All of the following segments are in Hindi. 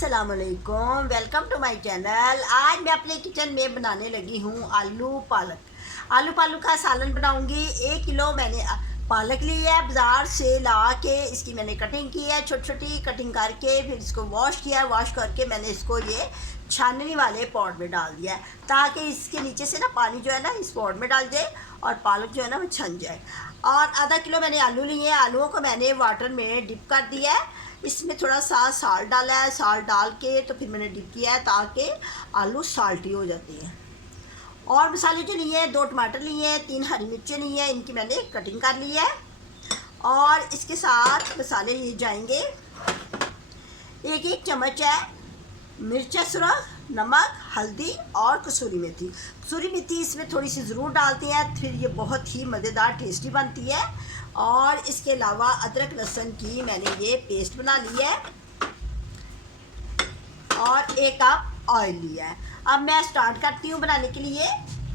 अस्सलाम वालेकुम, वेलकम टू माय चैनल। आज मैं अपने किचन में बनाने लगी हूँ आलू पालक का सालन बनाऊंगी। 1 किलो मैंने पालक ली है, बाज़ार से ला के इसकी मैंने कटिंग की है, छोटी छोटी कटिंग करके फिर इसको वॉश किया। वॉश करके मैंने इसको ये छाननी वाले पॉट में डाल दिया है ताकि इसके नीचे से ना पानी जो है ना इस पॉट में डाल जाए और पालक जो है ना वो छन जाए। और आधा किलो मैंने आलू लिए हैं, आलूओं को मैंने वाटर में डिप कर दिया है। इसमें थोड़ा सा साल्ट डाला है, साल्ट डाल के तो फिर मैंने डिप किया है ताकि आलू साल्टी हो जाती है। और मसाले जो लिए हैं, 2 टमाटर लिए हैं, 3 हरी मिर्चें ली हैं, इनकी मैंने कटिंग कर ली है। और इसके साथ मसाले ये जाएंगे, 1 चम्मच है मिर्च सुरख, नमक, हल्दी और कसूरी मेथी इसमें थोड़ी सी ज़रूर डालते हैं, फिर ये बहुत ही मज़ेदार टेस्टी बनती है। और इसके अलावा अदरक लहसुन की मैंने ये पेस्ट बना ली है और 1 कप ऑयल लिया है। अब मैं स्टार्ट करती हूँ बनाने के लिए।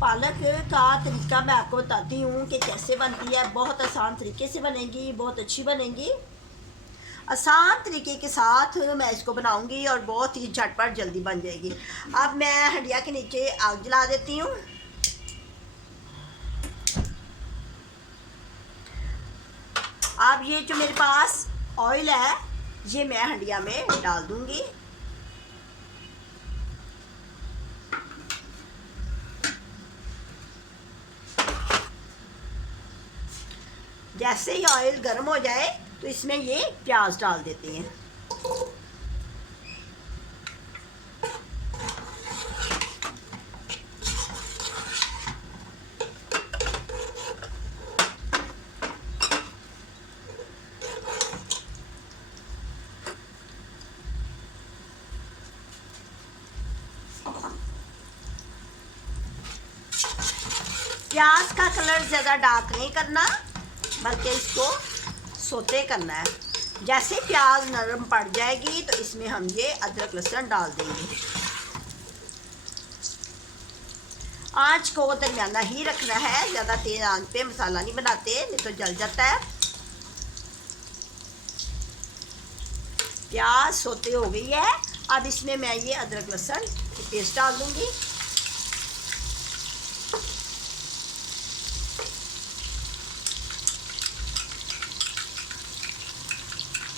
पालक का तरीका मैं आपको बताती हूँ कि कैसे बनती है। बहुत आसान तरीके से बनेगी, बहुत अच्छी बनेगी। आसान तरीके के साथ मैं इसको बनाऊंगी और बहुत ही झटपट जल्दी बन जाएगी। अब मैं हंडिया के नीचे आग जला देती हूँ। अब ये जो मेरे पास ऑयल है ये मैं हंडिया में डाल दूंगी। जैसे ही ऑयल गर्म हो जाए तो इसमें ये प्याज डाल देते हैं। प्याज का कलर ज़्यादा डार्क नहीं करना, बल्कि इसको सोते करना है। जैसे प्याज नरम पड़ जाएगी तो इसमें हम ये अदरक लहसुन डाल देंगे। आंच को दरमियाना ही रखना है, ज़्यादा तेज आंच पे मसाला नहीं बनाते, नहीं तो जल जाता है। प्याज सोते हो गई है, अब इसमें मैं ये अदरक लहसुन की पेस्ट डाल दूंगी।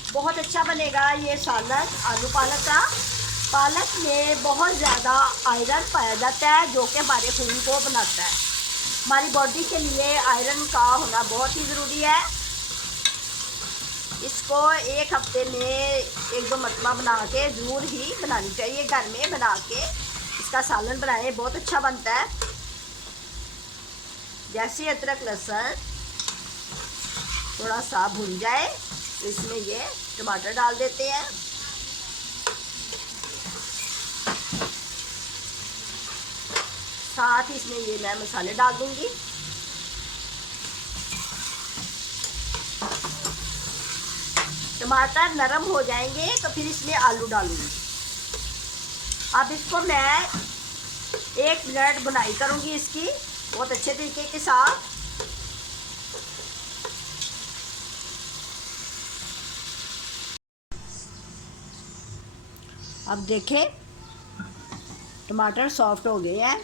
बहुत अच्छा बनेगा ये सालन आलू पालक का। पालक में बहुत ज़्यादा आयरन पाया जाता है जो कि हमारे खून को बनाता है। हमारी बॉडी के लिए आयरन का होना बहुत ही ज़रूरी है। इसको 1 हफ्ते में 1-2 मरतबा बना के ज़रूर ही बनानी चाहिए। घर में बना के इसका सालन बनाएं, बहुत अच्छा बनता है। जैसे अदरक लहसुन थोड़ा सा भुन जाए तो इसमें ये टमाटर डाल देते हैं। साथ ही इसमें ये मैं मसाले डाल दूंगी। टमाटर नरम हो जाएंगे तो फिर इसमें आलू डालूंगी। अब इसको मैं 1 मिनट बुनाई करूंगी इसकी बहुत अच्छे तरीके के साथ। अब देखें टमाटर सॉफ्ट हो गए हैं।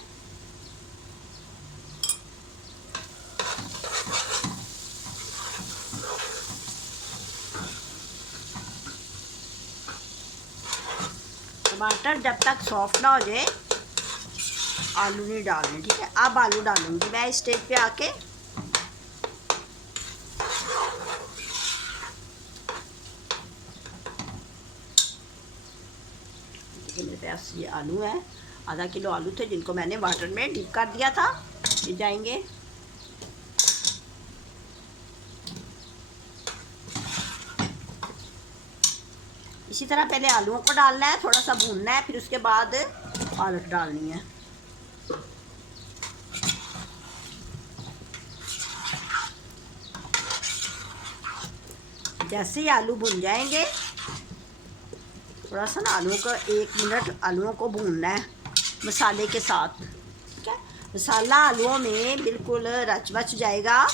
टमाटर जब तक सॉफ्ट ना हो जाए आलू नहीं डालने, ठीक है। अब आलू डालूंगी मैं इस स्टेज पे आके। मेरे पास ये आलू है, आधा किलो आलू थे जिनको मैंने वाटर में डिप कर दिया था। ये जाएंगे। इसी तरह पहले आलूओं को डालना है, थोड़ा सा भूनना है, फिर उसके बाद पालक डालनी है। जैसे ही आलू भुन जाएंगे, थोड़ा सा ना आलूओं को 1 मिनट आलूओं को भूनना है मसाले के साथ, ठीक है। मसाला आलूओं में बिल्कुल रच बच जाएगा,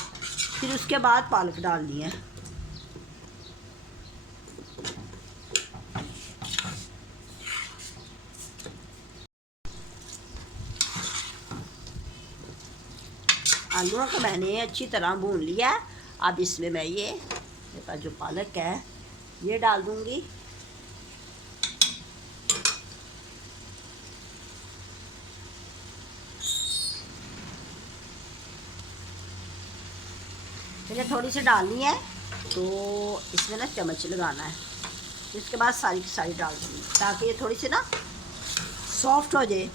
फिर उसके बाद पालक डालनी है। आलूओं को मैंने अच्छी तरह भून लिया। अब इसमें मैं ये मेरे पास जो पालक है ये डाल दूँगी। मैंने थोड़ी सी डालनी है तो इसमें ना चम्मच लगाना है, इसके बाद सारी की सारी डाल दूँगी ताकि ये थोड़ी सी ना सॉफ्ट हो जाए।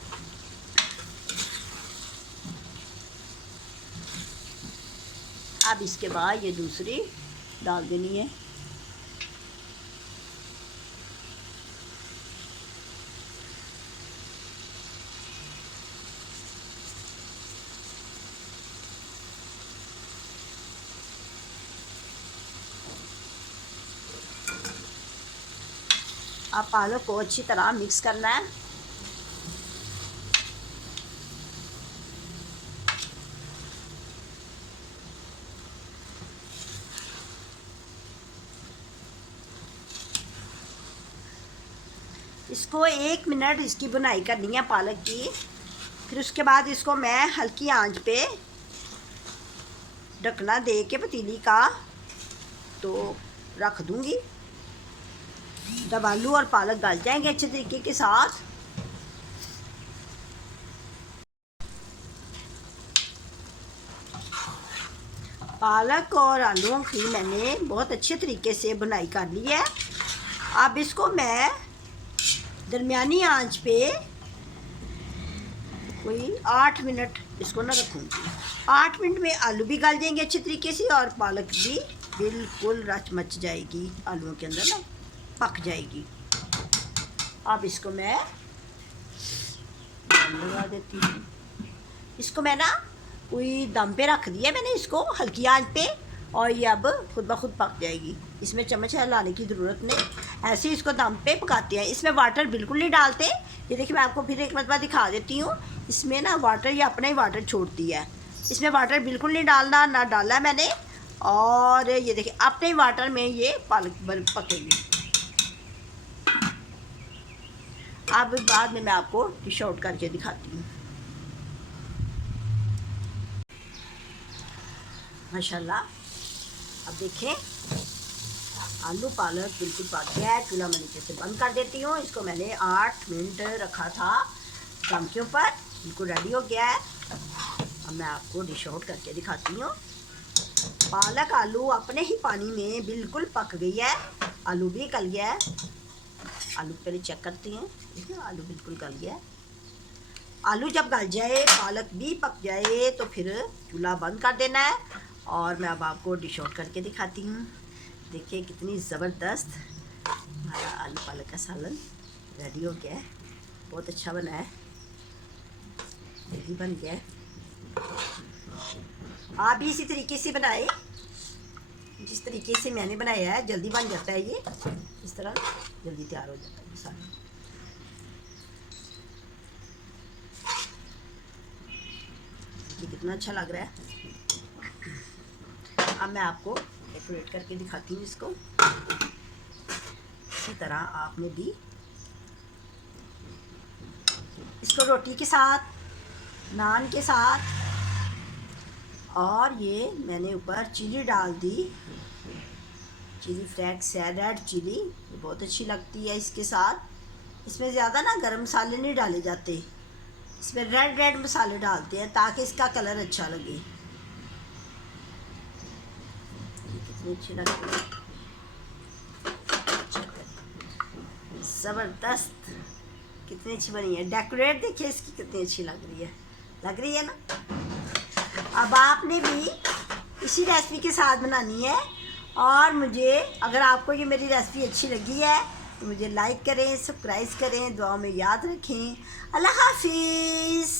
अब इसके बाद ये दूसरी डाल देनी है। अब पालक को अच्छी तरह मिक्स करना है। इसको 1 मिनट इसकी बुनाई करनी है पालक की। फिर उसके बाद इसको मैं हल्की आंच पे ढकना दे के पतीली का तो रख दूंगी। जब आलू और पालक गल जाएंगे अच्छे तरीके के साथ, पालक और आलूओं की मैंने बहुत अच्छे तरीके से बुनाई कर ली है। अब इसको मैं दरमियानी आंच पे कोई 8 मिनट इसको ना रखूँगी। 8 मिनट में आलू भी गल जाएंगे अच्छे तरीके से और पालक भी बिल्कुल रच मच जाएगी, आलूओं के अंदर ना पक जाएगी। अब इसको मैं लगा देती हूँ। इसको मैं ना कोई दम पे रख दिया मैंने इसको हल्की आंच पे, और ये अब खुद ब खुद पक जाएगी। इसमें चम्मच लाने की ज़रूरत नहीं, ऐसे ही इसको दम पे पकाते हैं। इसमें वाटर बिल्कुल नहीं डालते। ये देखिए मैं आपको फिर एक मरतबा दिखा देती हूँ। इसमें ना वाटर ये अपना ही वाटर छोड़ती है, इसमें वाटर बिल्कुल नहीं डालना, ना डाला मैंने। और ये देखिए अपने ही वाटर में ये पालक पकेगी। अब बाद में मैं आपको डिश आउट करके दिखाती हूँ। माशाल्लाह, अब देखें आलू पालक बिल्कुल पक गया है। चूल्हा मैं नीचे से बंद कर देती हूँ। इसको मैंने 8 मिनट रखा था दम के ऊपर, बिल्कुल रेडी हो गया है। अब मैं आपको डिश आउट करके दिखाती हूँ। पालक आलू अपने ही पानी में बिल्कुल पक गई है, आलू भी गल गया है। आलू पहले चेक करती हैं, देखिए आलू बिल्कुल गल गया है। आलू जब गल जाए पालक भी पक जाए तो फिर चूल्हा बंद कर देना है। और मैं अब आपको डिश आउट करके दिखाती हूँ। देखिए कितनी ज़बरदस्त हमारा आलू पालक का सालन रेडी हो गया है। बहुत अच्छा बना है, जल्दी बन गया है। आप भी इसी तरीके से बनाए जिस तरीके से मैंने बनाया है, जल्दी बन जाता है ये। इस तरह जल्दी तैयार हो जाता है सालन। ये कितना अच्छा लग रहा है। अब मैं आपको डेकोरेट करके दिखाती हूँ इसको। इसी तरह आपने भी इसको रोटी के साथ, नान के साथ, और ये मैंने ऊपर चिली डाल दी, चिली फ्लेक्स या रेड चिली, ये बहुत अच्छी लगती है इसके साथ। इसमें ज़्यादा ना गरम मसाले नहीं डाले जाते, इसमें रेड मसाले डालते हैं ताकि इसका कलर अच्छा लगे। कितनी अच्छी लगती है, ज़बरदस्त, कितनी अच्छी बनी है। डेकोरेट देखिए इसकी कितनी अच्छी लग रही है ना। अब आपने भी इसी रेसिपी के साथ बनानी है। और मुझे अगर आपको ये मेरी रेसिपी अच्छी लगी है तो मुझे लाइक करें, सब्सक्राइब करें, दुआ में याद रखें। अल्लाह हाफिज़।